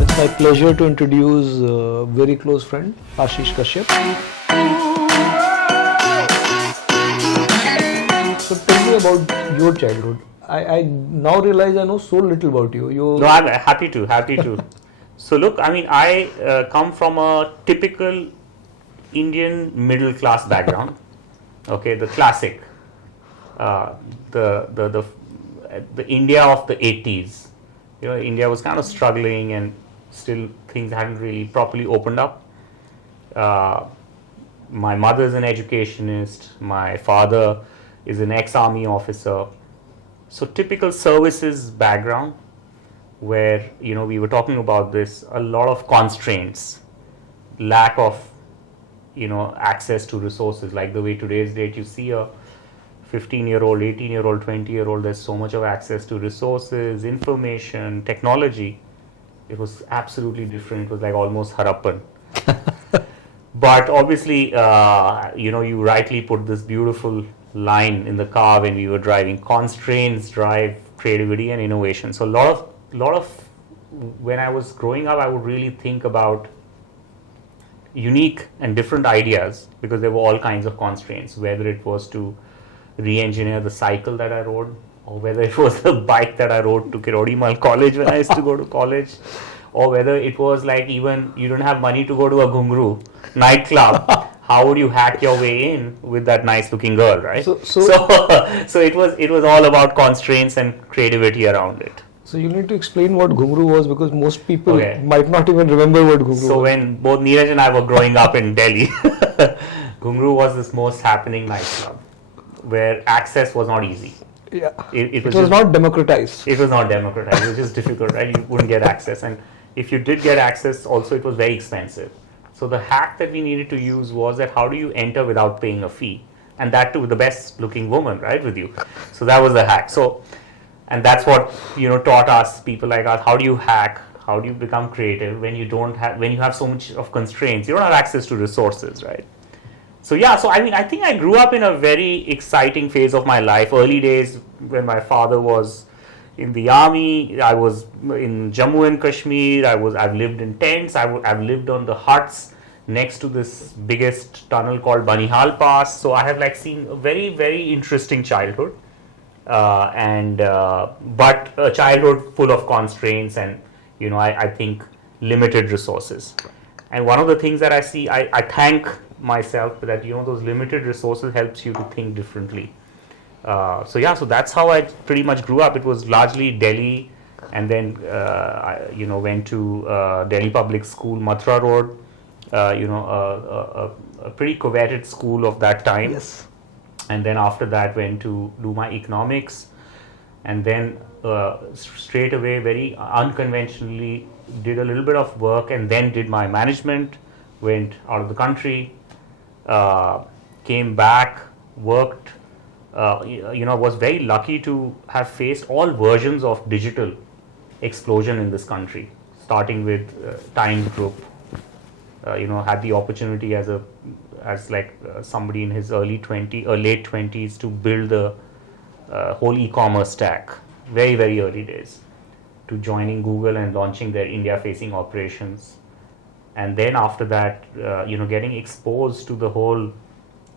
It's my pleasure to introduce a very close friend, Ashish Kashyap. So tell me about your childhood. I now realize I know so little about you. No, I'm happy to. So look, I mean, I come from a typical Indian middle class background. Okay, the classic, the India of the 80s. You know, India was kind of struggling, and still things hadn't really properly opened up. My mother is an educationist. My father is an ex-army officer. So typical services background, where we were talking about this, a lot of constraints, lack of access to resources, like the way today's date you see a 15-year-old, 18-year-old, 20-year-old, there's so much of access to resources, information, technology. It was absolutely different. It was like almost Harappan. But obviously, you rightly put this beautiful line in the car when we were driving: constraints drive creativity and innovation. So a lot of when I was growing up, I would really think about unique and different ideas, because there were all kinds of constraints, whether it was to re-engineer the cycle that I rode, or whether it was the bike that I rode to Kirodimal College when I used to go to college, or whether it was like, even you don't have money to go to a Ghungru nightclub, how would you hack your way in with that nice looking girl, right? So it was all about constraints and creativity around it. So you need to explain what Ghungru was, because most people might not even remember what Ghungru was. So when both Neeraj and I were growing up in Delhi, Ghungru was this most happening nightclub where access was not easy. Yeah. It was not democratized. It was not democratized. It was just difficult, right? You wouldn't get access. And if you did get access, also it was very expensive. So the hack that we needed to use was that how do you enter without paying a fee? And that too with the best looking woman, right, with you. So that was the hack. And that's what taught us, people like us, how do you hack? How do you become creative when you have so much of constraints? You don't have access to resources, right? So I think I grew up in a very exciting phase of my life. Early days when my father was in the army, I was in Jammu and Kashmir. I've lived in tents. I've lived on the huts next to this biggest tunnel called Banihal Pass. So I have seen a very, very interesting childhood, but a childhood full of constraints and I think limited resources. And one of the things that I see, I thank myself that those limited resources helps you to think differently. So that's how I pretty much grew up. It was largely Delhi, and then I went to Delhi Public School, Mathura Road, a pretty coveted school of that time. Yes. And then after that went to do my economics, and then straight away, very unconventionally, did a little bit of work, and then did my management, went out of the country, came back, worked, was very lucky to have faced all versions of digital explosion in this country, starting with Times Group. Had the opportunity as somebody in his late 20s to build the whole e-commerce stack, very, very early days, to joining Google and launching their India-facing operations. And then after that, getting exposed to the whole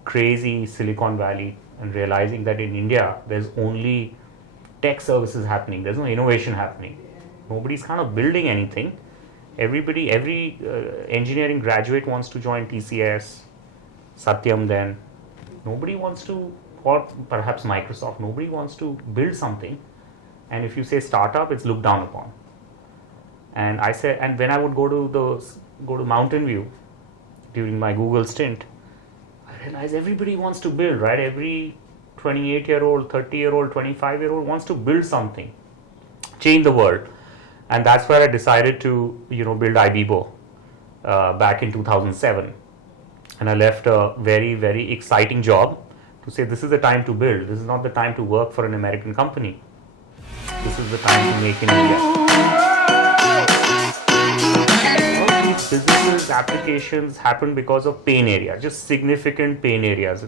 crazy Silicon Valley and realizing that in India, there's only tech services happening. There's no innovation happening. Nobody's kind of building anything. Every engineering graduate wants to join TCS, Satyam then. Nobody wants to, or perhaps Microsoft, nobody wants to build something. And if you say startup, it's looked down upon. And I said, and when I would go to Mountain View during my Google stint, I realized everybody wants to build, right? Every 28-year-old, 30-year-old, 25-year-old wants to build something, change the world. And that's where I decided to, build Ibibo back in 2007. And I left a very, very exciting job to say, this is the time to build. This is not the time to work for an American company. This is the time to make in India. All these businesses, applications happen because of pain areas, just significant pain areas.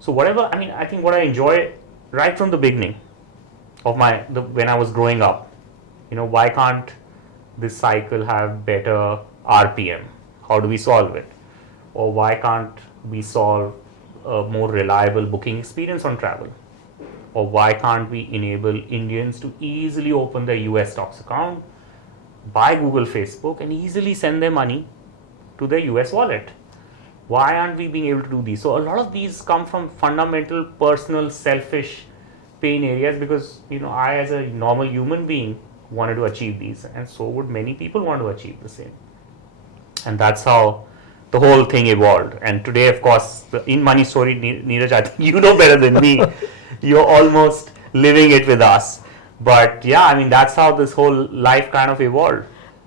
So whatever, I mean, I think what I enjoy right from the beginning of when I was growing up, why can't this cycle have better RPM? How do we solve it? Or why can't we solve a more reliable booking experience on travel? Or why can't we enable Indians to easily open their US stocks account, buy Google, Facebook, and easily send their money to their US wallet? Why aren't we being able to do these? So a lot of these come from fundamental, personal, selfish pain areas, because I, as a normal human being, wanted to achieve these, and so would many people want to achieve the same. And that's how the whole thing evolved. And today, of course, in Money Story, Neeraj, I think you know better than me. You're almost living it with us. But yeah, I mean, that's how this whole life kind of evolved.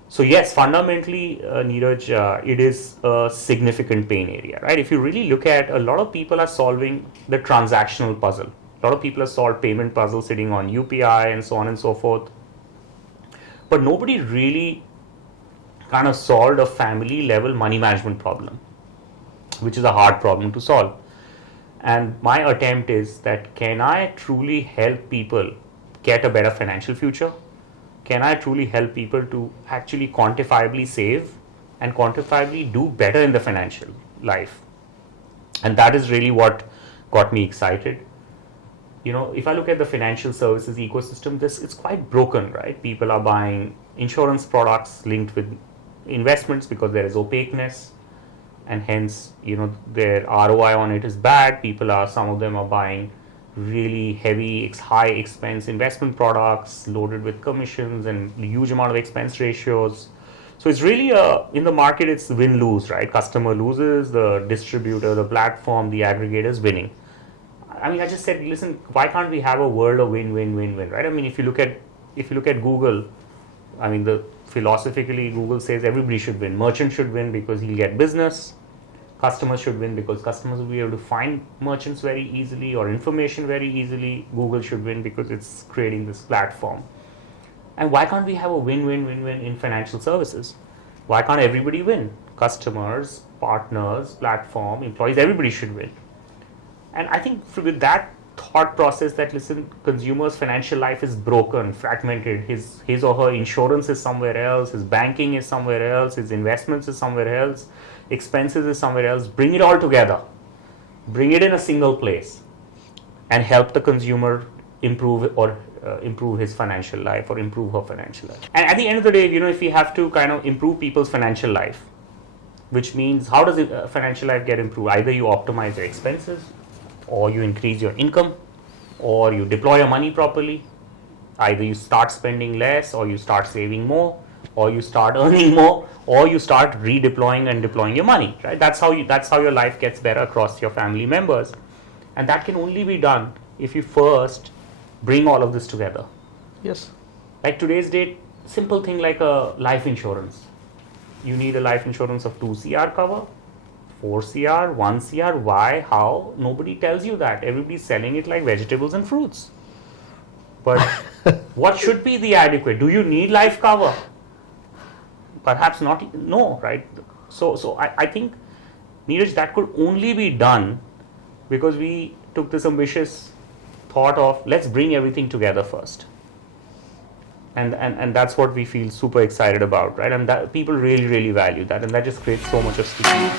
So yes, fundamentally, Neeraj, it is a significant pain area, right? If you really look at, a lot of people are solving the transactional puzzle. A lot of people have solved payment puzzle sitting on UPI and so on and so forth. But nobody really kind of solved a family level money management problem, which is a hard problem to solve. And my attempt is that, can I truly help people get a better financial future? Can I truly help people to actually quantifiably save and quantifiably do better in the financial life? And that is really what got me excited. If I look at the financial services ecosystem, it's quite broken, right? People are buying insurance products linked with investments because there is opaqueness, and hence, their ROI on it is bad. Some of them are buying really heavy, high expense investment products loaded with commissions and huge amount of expense ratios. So it's really in the market, it's win-lose, right? Customer loses, the distributor, the platform, the aggregator is winning. I mean, I just said, listen, why can't we have a world of win-win-win-win, right? I mean, if you look at Google, I mean, philosophically, Google says everybody should win. Merchant should win because he'll get business. Customers should win because customers will be able to find merchants very easily or information very easily. Google should win because it's creating this platform. And why can't we have a win-win-win-win in financial services? Why can't everybody win? Customers, partners, platform, employees, everybody should win. And I think with that thought process, that listen, consumers' financial life is broken, fragmented. His or her insurance is somewhere else, his banking is somewhere else, his investments is somewhere else, expenses is somewhere else. Bring it all together. Bring it in a single place and help the consumer improve his financial life or improve her financial life. And at the end of the day, if we have to kind of improve people's financial life, which means, how does financial life get improved? Either you optimize your expenses, or you increase your income, or you deploy your money properly. Either you start spending less, or you start saving more, or you start earning more, or you start redeploying and deploying your money, right? That's how your life gets better across your family members. And that can only be done if you first bring all of this together. Yes. Like today's date, simple thing like a life insurance. You need a life insurance of 2 CR cover, 4 CR, 1 CR. Why? How? Nobody tells you that. Everybody's selling it like vegetables and fruits. But what should be the adequate? Do you need life cover? Perhaps not. No, right? So I think, Neeraj, that could only be done because we took this ambitious thought of, let's bring everything together first. And that's what we feel super excited about, right? And that people really, really value that, and that just creates so much of stickiness.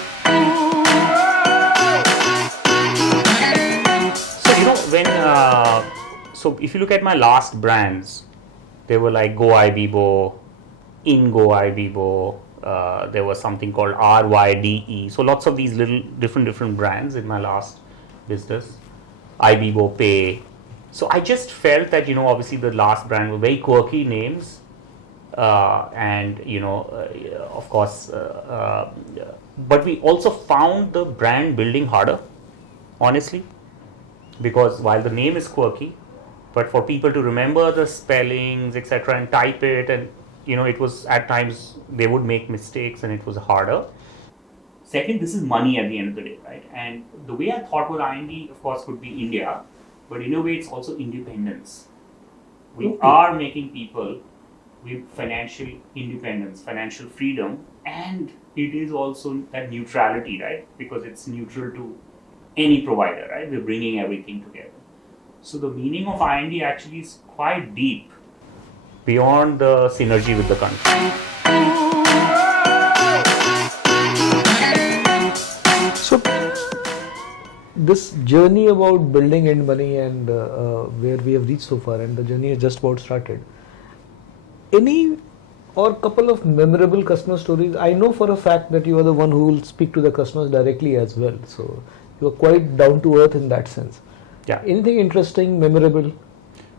So if you look at my last brands, they were like Go Ibibo, InGo Ibibo. There was something called RYDE. So lots of these little different brands in my last business. Ibibo Pay. So I just felt that, obviously the last brand were very quirky names, and of course, but we also found the brand building harder, honestly, because while the name is quirky, but for people to remember the spellings, etc., and type it, and it was at times they would make mistakes, and it was harder. Second, this is money at the end of the day, right? And the way I thought with IND, of course, could be India, but in a way, it's also independence. We are making people with financial independence, financial freedom, and it is also that neutrality, right? Because it's neutral to any provider, right? We're bringing everything together. So the meaning of IND actually is quite deep beyond the synergy with the country. So, this journey about building Ind Money and where we have reached so far, and the journey has just about started. Any or couple of memorable customer stories? I know for a fact that you are the one who will speak to the customers directly as well. So, you are quite down to earth in that sense. Yeah. Anything interesting, memorable?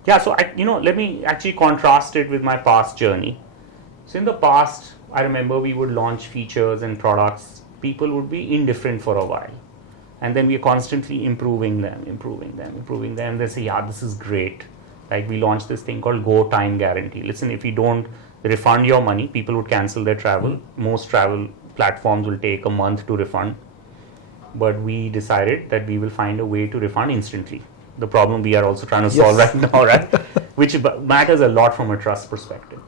Yeah, so let me actually contrast it with my past journey. So in the past, I remember we would launch features and products. People would be indifferent for a while. And then we are constantly improving them. They say, yeah, this is great. Like we launched this thing called Go Time Guarantee. Listen, if you don't refund your money, people would cancel their travel. Most travel platforms will take a month to refund. But we decided that we will find a way to refund instantly. The problem we are also trying to solve right now, right? Which matters a lot from a trust perspective.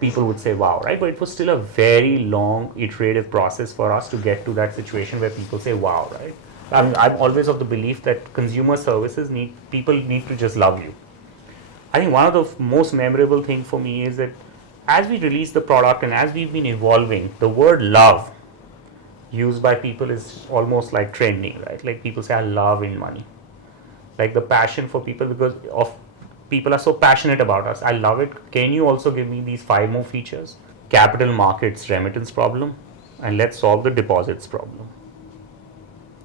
People would say, wow, right? But it was still a very long, iterative process for us to get to that situation where people say, wow, right? I'm always of the belief that consumer services people need to just love you. I think one of the most memorable thing for me is that as we release the product and as we've been evolving, the word love used by people is almost like trending, right? Like people say, I love Ind Money. Like the passion for people because of people are so passionate about us. I love it. Can you also give me these 5 more features? Capital markets remittance problem, and let's solve the deposits problem.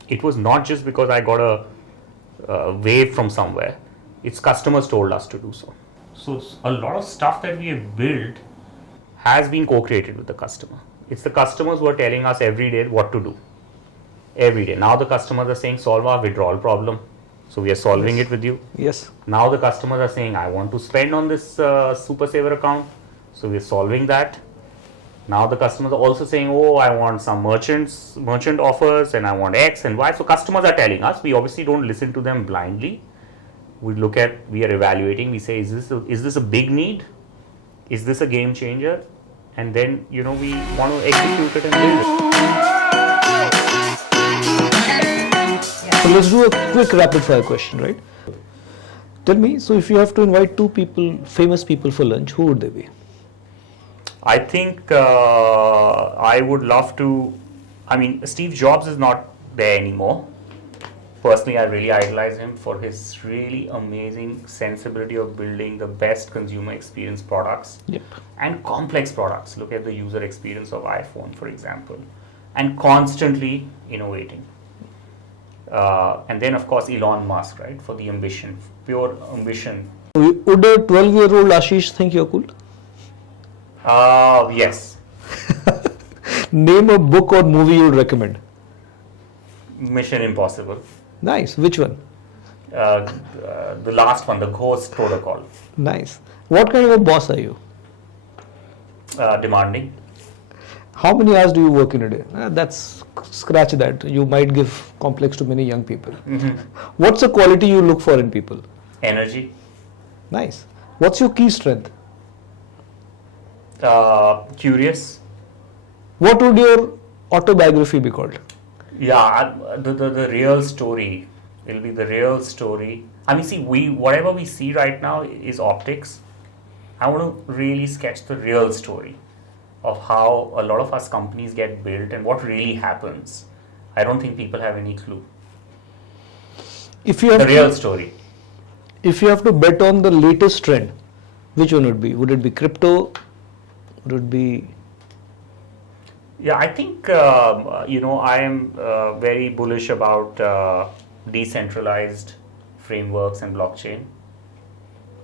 It was not just because I got a wave from somewhere. It's customers told us to do so. So a lot of stuff that we have built has been co-created with the customer. It's the customers who are telling us every day what to do. Every day. Now the customers are saying, solve our withdrawal problem. So we are solving it with you. Yes. Now the customers are saying, I want to spend on this Super Saver account. So we are solving that. Now the customers are also saying, oh, I want some merchant offers and I want X and Y. So customers are telling us. We obviously don't listen to them blindly. We are evaluating. We say, is this a big need? Is this a game changer? And then, we want to execute it and build it. So let's do a quick rapid fire question, right? Tell me, so if you have to invite 2 famous people for lunch, who would they be? I think I would love to, Steve Jobs is not there anymore. Personally, I really idolize him for his really amazing sensibility of building the best consumer experience products and complex products. Look at the user experience of iPhone, for example, and constantly innovating. And then, of course, Elon Musk, right, for the ambition, pure ambition. Would a 12-year-old Ashish think you're cool? Yes. Name a book or movie you'd recommend. Mission Impossible. Nice. Which one? The last one, the Ghost Protocol. Nice. What kind of a boss are you? Demanding. How many hours do you work in a day? Scratch that. You might give complex to many young people. What's a quality you look for in people? Energy. Nice. What's your key strength? Curious. What would your autobiography be called? Yeah, the real story. It'll be the real story. Whatever we see right now is optics. I want to really sketch the real story of how a lot of us companies get built and what really happens. I don't think people have any clue. If you have the real story. If you have to bet on the latest trend, which one would be? Would it be crypto? Would it be... Yeah, I think, I am very bullish about decentralized frameworks and blockchain.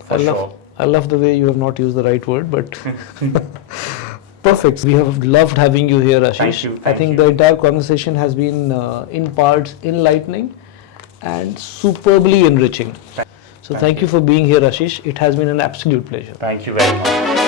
I love the way you have not used the right word, but perfect. We have loved having you here, Ashish. Thank you. I think the entire conversation has been in parts enlightening and superbly enriching. So thank you for being here, Ashish. It has been an absolute pleasure. Thank you very much.